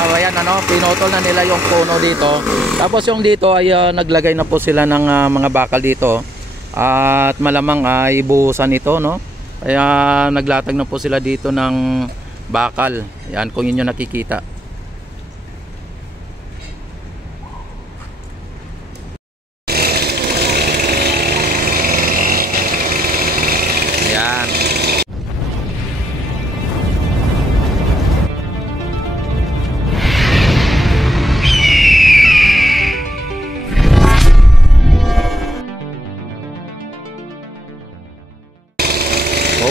Ayan, pinutol na nila yung puno dito. Tapos yung dito ay naglagay na po sila ng mga bakal dito. At malamang ay buhusan ito, no? Kaya naglatag na po sila dito ng bakal. Yan, kung inyo nakikita. Yan.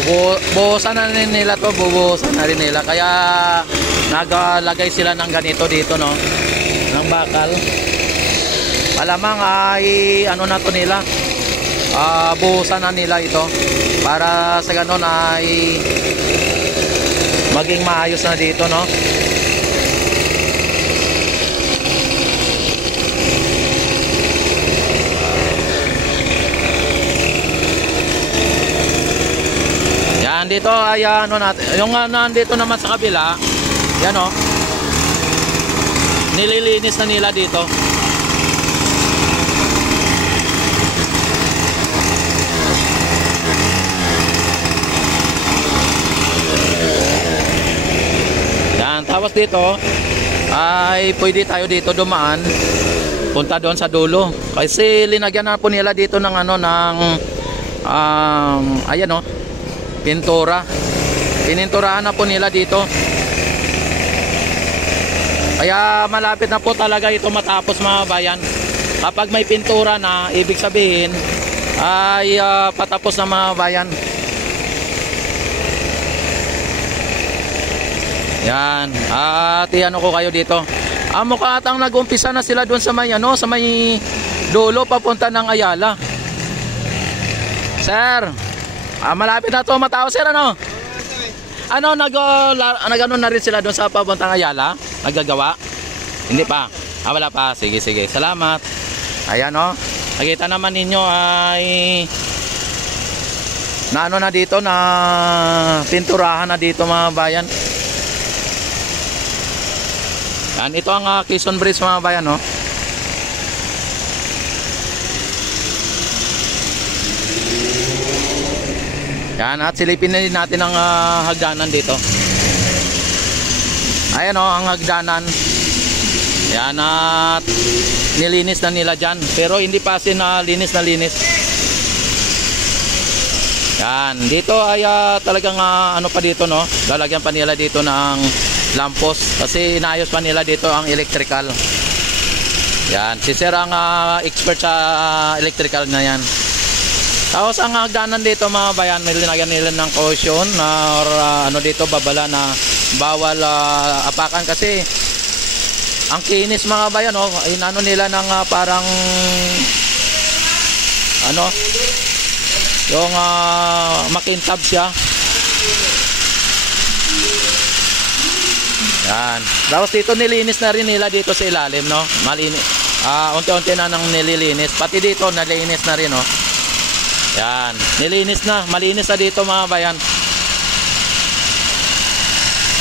Bubuhusan na rin nila to, bubuhusan na rin nila. Kaya naglagay sila ng ganito dito, no? Ng bakal. Malamang ay na to nila. Buhusan na nila ito para sa ganon ay maging maayos na dito, no? Dito ay natin, yung nandito naman sa kabila, yan nililinis na nila dito. Yan, tapos dito ay pwede tayo dito dumaan, punta doon sa dulo. Kasi linagyan na po nila dito ng ayan pintura. Pininturahan na po nila dito. Kaya malapit na po talaga ito matapos, mga bayan. Kapag may pintura na, ibig sabihin ay patapos na, mga bayan. Yan. At ko kayo dito. Mukha atang nag-umpisa na sila doon sa may sa may dulo papunta ng Ayala. Sir, malapit na to matapos, sir, nag-ano na rin sila doon sa papuntang Ayala? Naggagawa? Hindi pa? Wala pa. Sige, sige. Salamat. Ayan, nakita naman ninyo ay na dito, na pinturahan na dito, mga bayan. Yan, ito ang Quezon Bridge, mga bayan, Yan, at silipin na din natin ang hagdanan dito. Ayan ang hagdanan. Yan, at nilinis na nila dyan. Pero hindi pa linis na linis. Yan, dito ay talagang pa dito, lalagyan pa nila dito ng lampos. Kasi inayos pa nila dito ang electrical. Yan, si sir ang expert sa electrical na yan. Tapos ang hagdanan dito, mga bayan, may linagyan nila ng caution or dito babala na bawal apakan kasi ang kinis, mga bayan, inano nila ng parang yung makintab siya. Yan. Tapos dito nilinis na rin nila dito sa ilalim, malinis. Unti-unti na nang nililinis. Pati dito nalinis na rin, Yan, nilinis na, malinis na dito, mga bayan.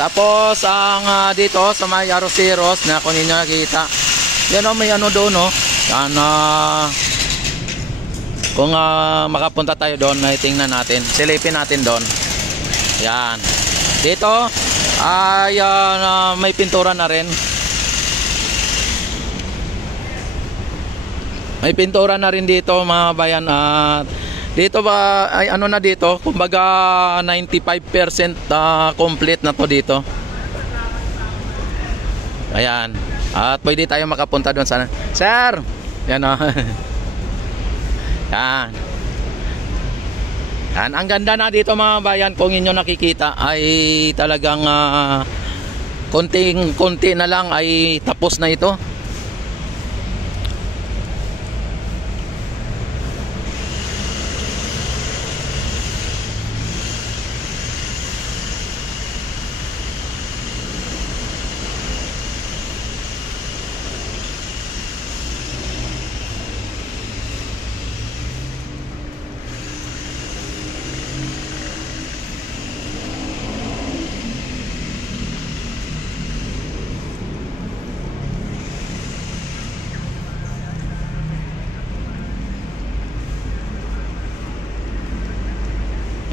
Tapos ang dito sa may Arroceros na kung ninyo nakita, yan may doon, yan, kung makapunta tayo doon, tingnan natin, silipin natin doon. Yan, dito ay may pintura na rin. May pintura na rin dito, mga bayan. Dito ba ay na dito, kumbaga 95% complete na to dito. Ayan. At pwede tayo makapunta doon sana. Sir, yan yan. Yan, ang ganda na dito, mga bayan. Kung inyo nakikita ay talagang konti na lang ay tapos na ito.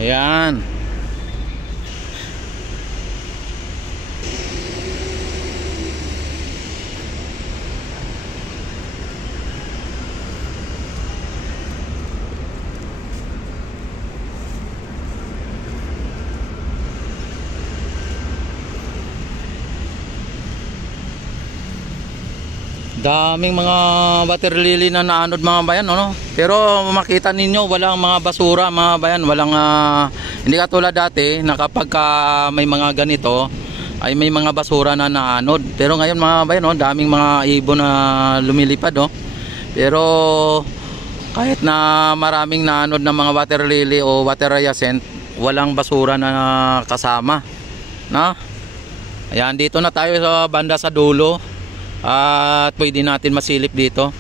Ayan. Daming mga water lily na naanod mga bayan, no? Pero makita ninyo walang mga basura mga bayan, walang hindi katulad dati na kapag may mga ganito ay may mga basura na naanod. Pero ngayon mga bayan, no, daming mga ibon na lumilipad, no? Pero kahit na maraming naanod na mga water lily o water hyacinth, walang basura na kasama, no? Ayan, dito na tayo sa banda sa dulo. At pwede natin masilip dito.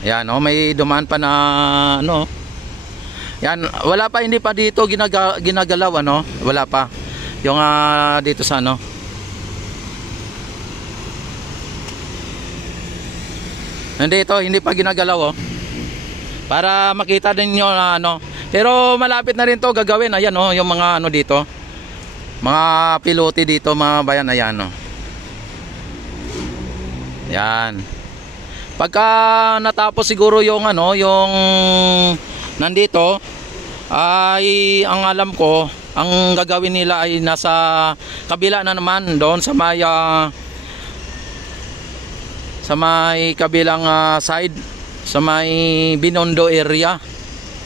Ayan, oh, may dumaan pa na ano. Yan, wala pa, hindi pa dito ginagalaw, ano? Wala pa. Yung dito sa ano. Hindi pa ginagalaw, oh. Para makita din niyo na ano. Pero malapit na rin 'to gagawin. Ayan, oh, yung mga ano dito. Mga pilote dito mga bayan, ayan, no. Yan. Pagka natapos siguro yung ano, yung nandito ay ang alam ko, ang gagawin nila ay nasa kabila na naman doon sa may kabilang side, sa may Binondo area.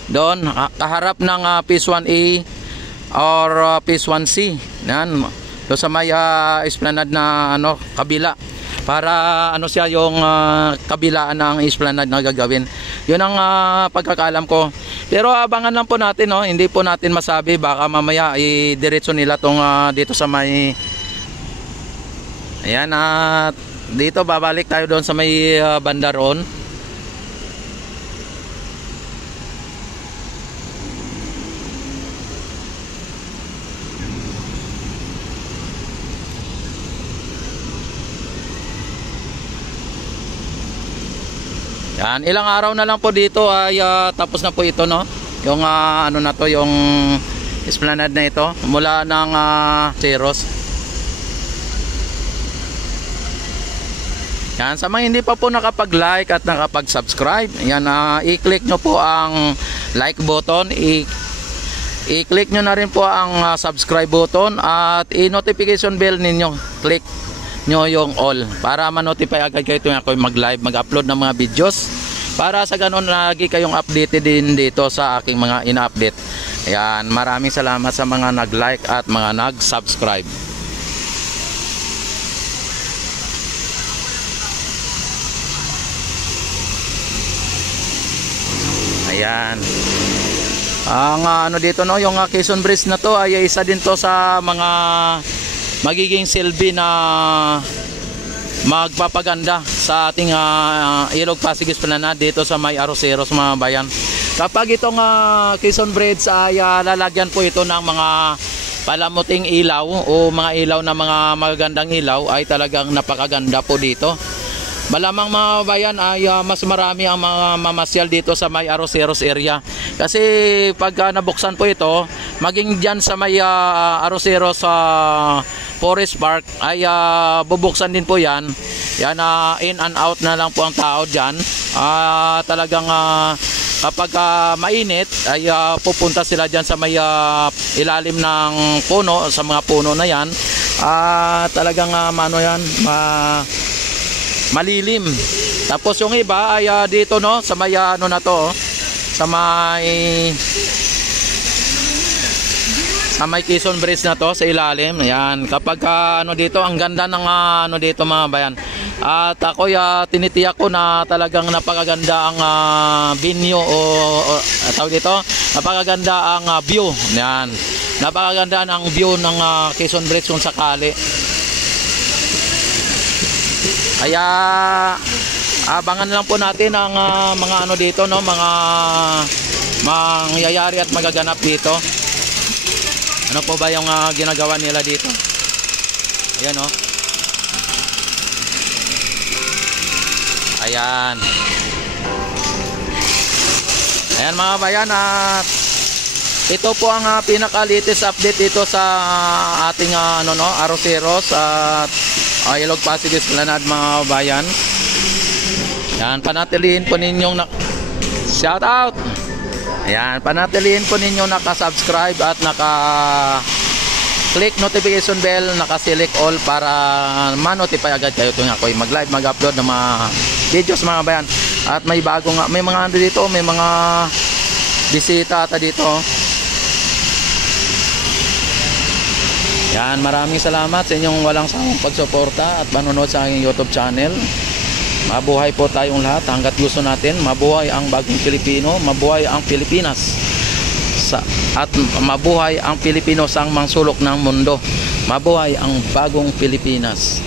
Doon kaharap ng Phase 1A or Phase 1C. Yan, do sa may esplanade na ano, kabila. Para ano siya yung kabilaan ng esplanade na gagawin. Yun ang pagkakaalam ko. Pero abangan lang po natin, no? Hindi po natin masabi, baka mamaya diretso nila tong dito sa may ayan, at dito babalik tayo doon sa may bandaron. Yan, ilang araw na lang po dito ay tapos na po ito, no? Yung ano na to, yung esplanade na ito mula ng Ceros. Yan, sa mga hindi pa po nakapag-like at nakapag-subscribe, yan, i-click nyo po ang like button, i-click nyo na rin po ang subscribe button at i-notification bell ninyo. Click nyo yung all para ma-notify agad kayo tuwing ako mag-live, mag-upload ng mga videos, para sa ganun lagi kayong updated din dito sa aking mga ina-update. Ayan, maraming salamat sa mga nag-like at mga nag-subscribe. Ayan, ang ano dito, no, yung Quezon Bridge na to ay isa din to sa mga magiging silbi na magpapaganda sa ating Ilog Pasig Esplanade dito sa may Arroceros mga bayan. Kapag itong Quezon Bridge ay lalagyan po ito ng mga palamuting ilaw o mga ilaw na mga magagandang ilaw, ay talagang napakaganda po dito. Malamang mga bayan ay mas marami ang mga mamasyal dito sa may Arroceros area. Kasi pagka nabuksan po ito, maging dyan sa may Arroceros Forest Park ay bubuksan din po yan. Yan, in and out na lang po ang tao dyan. Talagang kapag mainit ay pupunta sila dyan sa may ilalim ng puno, sa mga puno na yan. Talagang mano yan, malilim. Tapos yung iba ay dito, no, sa may ano na to, sa may Quezon Bridge na to, sa ilalim. Ayan, kapag ano dito, ang ganda ng ano dito mga bayan. At ako tinitiyak ko na talagang napakaganda ang venue o tawag dito, napakaganda ang view. Ayan, napakaganda ang view ng Quezon Bridge kung sakali. Kaya abangan lang po natin ang mga ano dito, no, mga mangyayari at magaganap dito. Ano po ba yung ginagawa nila dito? Ayan, oh. Ayan. Ayan mga bayan, at ito po ang pinaka-latest update dito sa ating Arroceros at Ilog Pasig Esplanade mga bayan. Yan, panatilihin po ninyong shout out. Ayan, panatilihin po ninyong naka-subscribe at naka-click notification bell, naka-select all para ma-notify agad kayo tuwing ako'y mag-live, mag-upload ng mga videos mga bayan. At may bago nga, may mga dito, may mga bisita ata dito. Yan, maraming salamat sa inyong walang sawang pagsuporta at panonood sa aking YouTube channel. Mabuhay po tayong lahat hanggat gusto natin. Mabuhay ang bagong Pilipino, mabuhay ang Pilipinas. At mabuhay ang Pilipino sa mangsulok ng mundo. Mabuhay ang bagong Pilipinas.